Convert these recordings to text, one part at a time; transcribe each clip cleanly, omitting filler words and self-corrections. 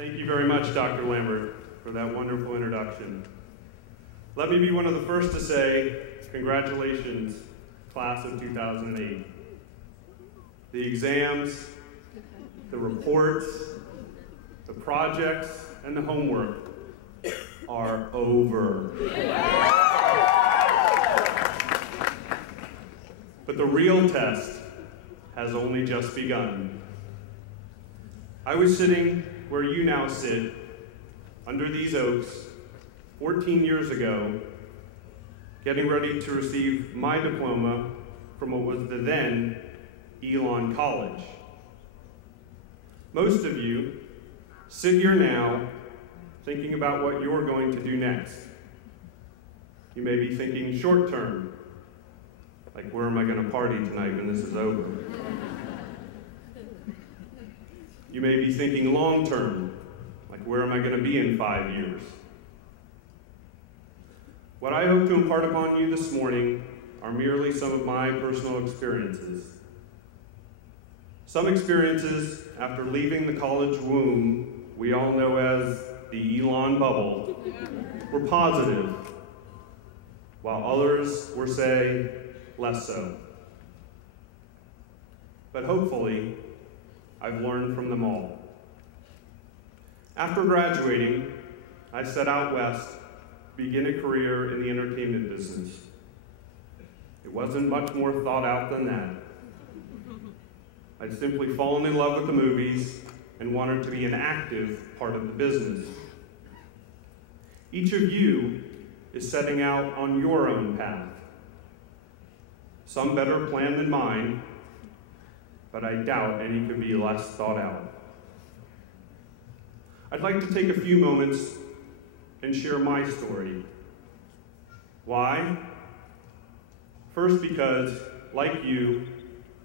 Thank you very much, Dr. Lambert, for that wonderful introduction. Let me be one of the first to say, congratulations, class of 2008. The exams, the reports, the projects, and the homework are over. But the real test has only just begun. I was sitting where you now sit, under these oaks, 14 years ago, getting ready to receive my diploma from what was the then Elon College. Most of you sit here now thinking about what you're going to do next. You may be thinking short term, like where am I going to party tonight when this is over? You may be thinking long term, like where am I going to be in 5 years? What I hope to impart upon you this morning are merely some of my personal experiences. Some experiences after leaving the college womb we all know as the Elon bubble were positive, while others were, say, less so. But hopefully, I've learned from them all. After graduating, I set out west to begin a career in the entertainment business. It wasn't much more thought out than that. I'd simply fallen in love with the movies and wanted to be an active part of the business. Each of you is setting out on your own path. Some better planned than mine, but I doubt any could be less thought out. I'd like to take a few moments and share my story. Why? First, because, like you,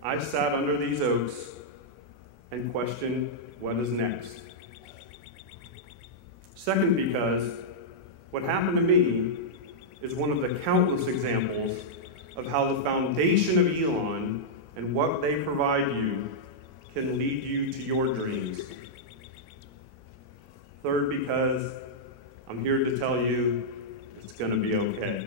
I sat under these oaks and questioned what is next. Second, because what happened to me is one of the countless examples of how the foundation of Elon and what they provide you can lead you to your dreams. Third, because I'm here to tell you it's going to be okay.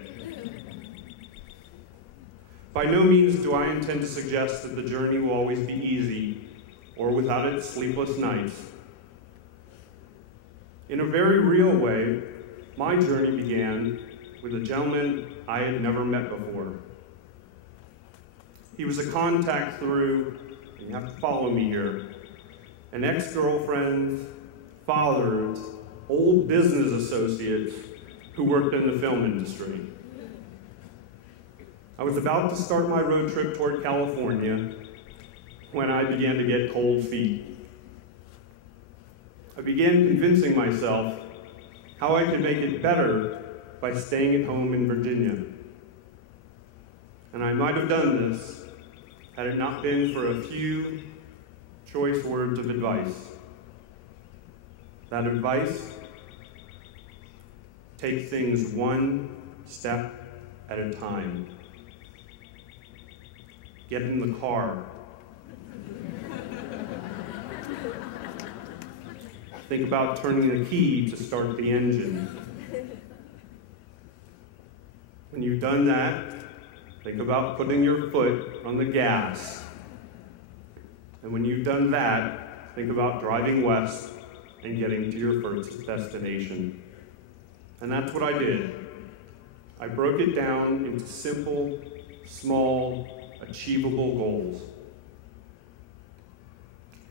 By no means do I intend to suggest that the journey will always be easy or without its sleepless nights. In a very real way, my journey began with a gentleman I had never met before. He was a contact through, and you have to follow me here, an ex-girlfriend's father's old business associates who worked in the film industry. I was about to start my road trip toward California when I began to get cold feet. I began convincing myself how I could make it better by staying at home in Virginia. And I might have done this had it not been for a few choice words of advice. That advice: take things one step at a time. Get in the car. Think about turning the key to start the engine. When you've done that, think about putting your foot on the gas. And when you've done that, think about driving west and getting to your first destination. And that's what I did. I broke it down into simple, small, achievable goals.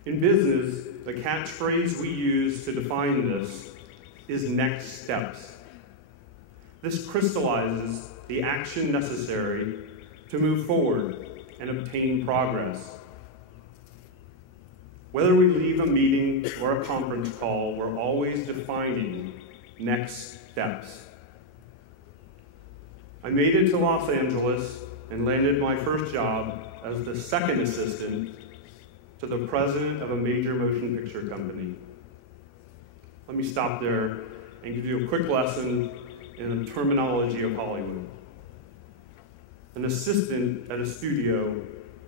In business, the catchphrase we use to define this is next steps. This crystallizes the action necessary to move forward and obtain progress. Whether we leave a meeting or a conference call, we're always defining next steps. I made it to Los Angeles and landed my first job as the second assistant to the president of a major motion picture company. Let me stop there and give you a quick lesson in the terminology of Hollywood. An assistant at a studio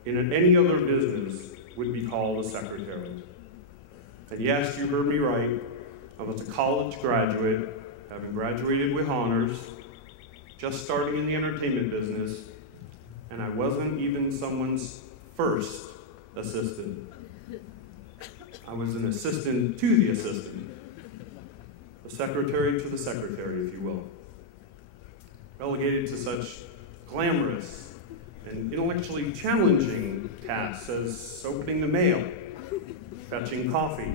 in any other business would be called a secretary. And yes, you heard me right, I was a college graduate, having graduated with honors, just starting in the entertainment business, and I wasn't even someone's first assistant. I was an assistant to the assistant, a secretary to the secretary, if you will, relegated to such glamorous and intellectually challenging tasks as opening the mail, fetching coffee,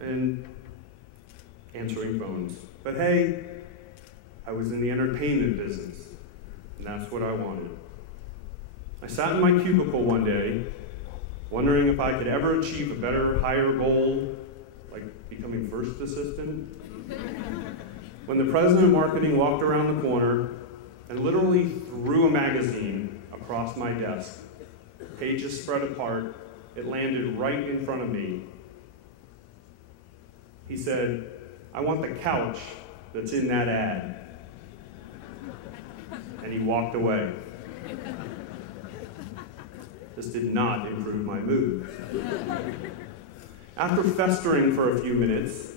and answering phones. But hey, I was in the entertainment business, and that's what I wanted. I sat in my cubicle one day, wondering if I could ever achieve a better, higher goal, like becoming first assistant, when the president of marketing walked around the corner and literally threw a magazine across my desk. Pages spread apart. It landed right in front of me. He said, "I want the couch that's in that ad." And he walked away. This did not improve my mood. After festering for a few minutes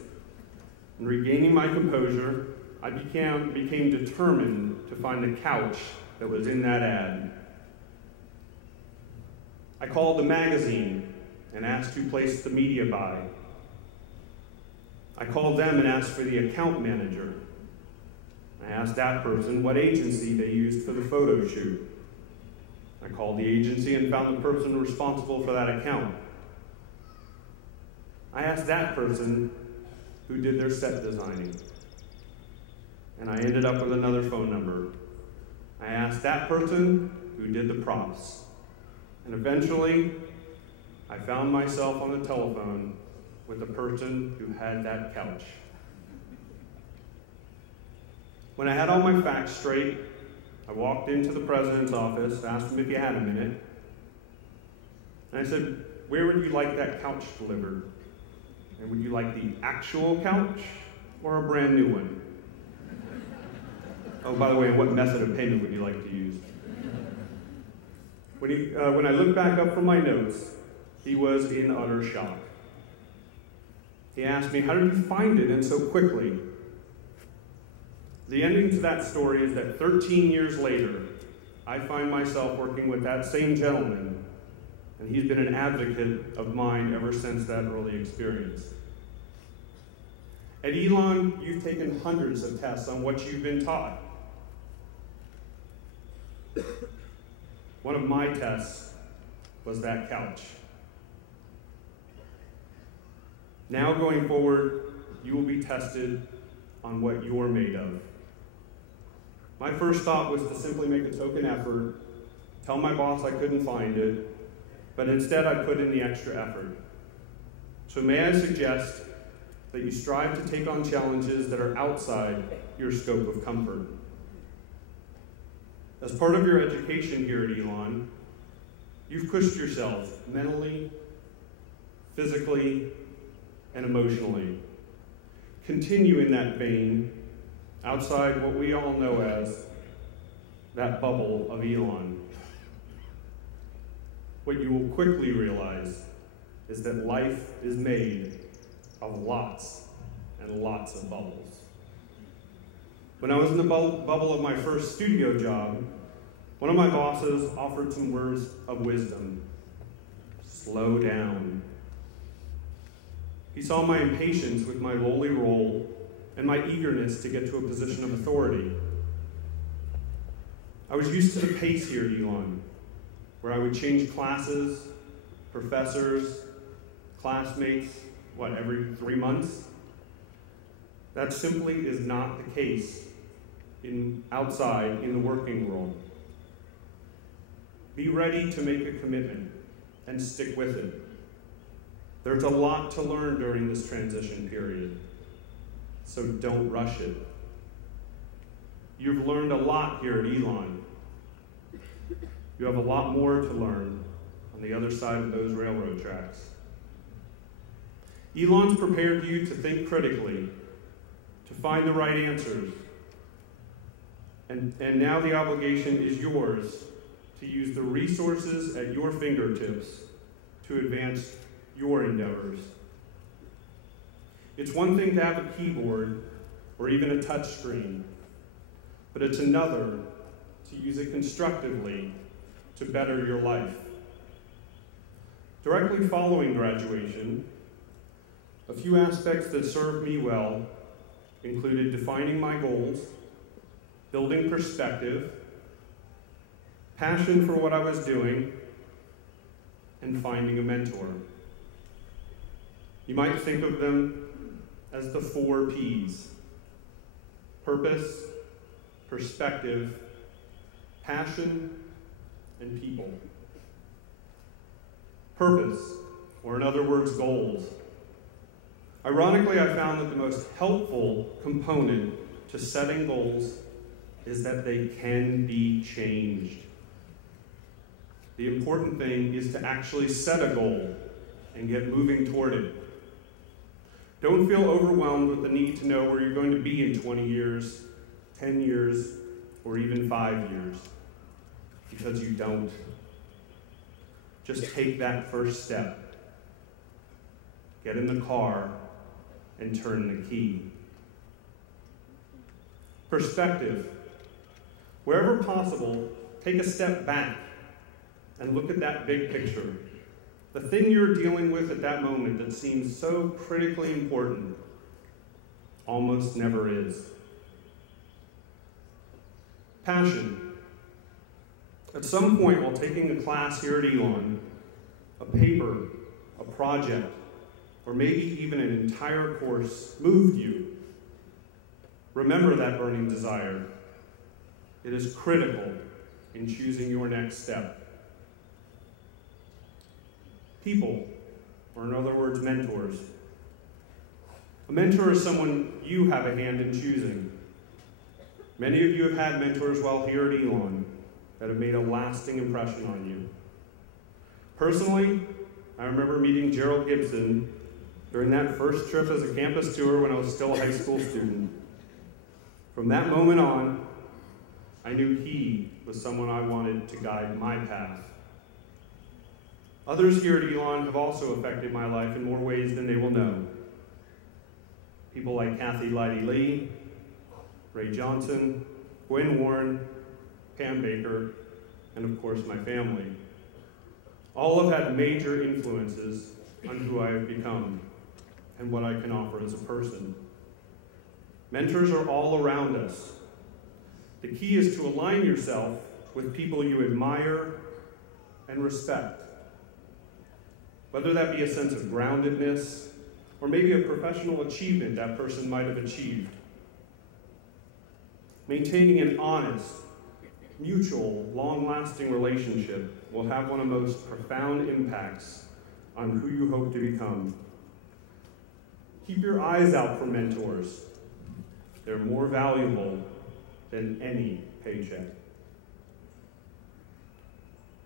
and regaining my composure, I became determined to find the couch that was in that ad. I called the magazine and asked who placed the media buy. I called them and asked for the account manager. I asked that person what agency they used for the photo shoot. I called the agency and found the person responsible for that account. I asked that person who did their set designing. And I ended up with another phone number. I asked that person who did the props. And eventually, I found myself on the telephone with the person who had that couch. When I had all my facts straight, I walked into the president's office, asked him if he had a minute, and I said, "Where would you like that couch delivered? And would you like the actual couch or a brand new one? Oh, by the way, what method of payment would you like to use?" When I looked back up from my notes, he was in utter shock. He asked me, "How did you find it and so quickly?" The ending to that story is that 13 years later, I find myself working with that same gentleman, and he's been an advocate of mine ever since that early experience. At Elon, you've taken hundreds of tests on what you've been taught. One of my tests was that couch. Now going forward, you will be tested on what you're made of. My first thought was to simply make a token effort, tell my boss I couldn't find it, but instead I put in the extra effort. So may I suggest that you strive to take on challenges that are outside your scope of comfort. As part of your education here at Elon, you've pushed yourself mentally, physically, and emotionally. Continue in that vein outside what we all know as that bubble of Elon. What you will quickly realize is that life is made of lots and lots of bubbles. When I was in the bubble of my first studio job, one of my bosses offered some words of wisdom. Slow down. He saw my impatience with my lowly role and my eagerness to get to a position of authority. I was used to the pace here at Elon, where I would change classes, professors, classmates, every 3 months? That simply is not the case outside in the working world. Be ready to make a commitment and stick with it. There's a lot to learn during this transition period, so don't rush it. You've learned a lot here at Elon. You have a lot more to learn on the other side of those railroad tracks. Elon's prepared you to think critically, to find the right answers, and now the obligation is yours to use the resources at your fingertips to advance your endeavors. It's one thing to have a keyboard or even a touch screen, but it's another to use it constructively to better your life. Directly following graduation, a few aspects that served me well included defining my goals, building perspective, passion for what I was doing, and finding a mentor. You might think of them as the 4 P's: purpose, perspective, passion, and people. Purpose, or in other words, goals. Ironically, I found that the most helpful component to setting goals is that they can be changed. The important thing is to actually set a goal and get moving toward it. Don't feel overwhelmed with the need to know where you're going to be in 20 years, 10 years, or even 5 years, because you don't. Just take that first step. Get in the car and turn the key. Perspective. Wherever possible, take a step back and look at that big picture. The thing you're dealing with at that moment that seems so critically important almost never is. Passion. At some point while taking a class here at Elon, a paper, a project, or maybe even an entire course moved you. Remember that burning desire. It is critical in choosing your next step. People, or in other words, mentors. A mentor is someone you have a hand in choosing. Many of you have had mentors while here at Elon that have made a lasting impression on you. Personally, I remember meeting Gerald Gibson during that first trip as a campus tour when I was still a high school student. From that moment on, I knew he was someone I wanted to guide my path. Others here at Elon have also affected my life in more ways than they will know. People like Kathy Leidy Lee, Ray Johnson, Gwen Warren, Pam Baker, and of course my family. All have had major influences on who I have become and what I can offer as a person. Mentors are all around us. The key is to align yourself with people you admire and respect. Whether that be a sense of groundedness or maybe a professional achievement that person might have achieved. Maintaining an honest, mutual, long-lasting relationship will have one of the most profound impacts on who you hope to become. Keep your eyes out for mentors. They're more valuable than any paycheck.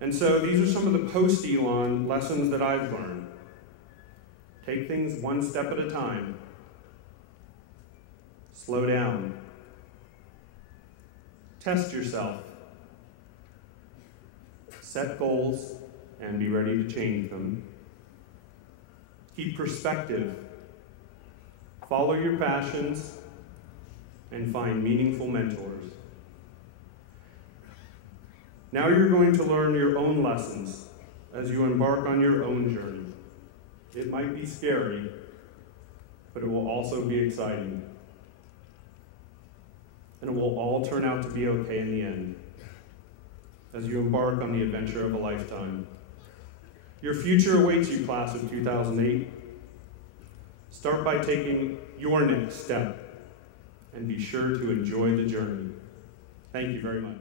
And so these are some of the post-Elon lessons that I've learned. Take things one step at a time. Slow down. Test yourself. Set goals and be ready to change them. Keep perspective. Follow your passions and find meaningful mentors. Now you're going to learn your own lessons as you embark on your own journey. It might be scary, but it will also be exciting. And it will all turn out to be okay in the end as you embark on the adventure of a lifetime. Your future awaits you, class of 2008. Start by taking your next step and be sure to enjoy the journey. Thank you very much.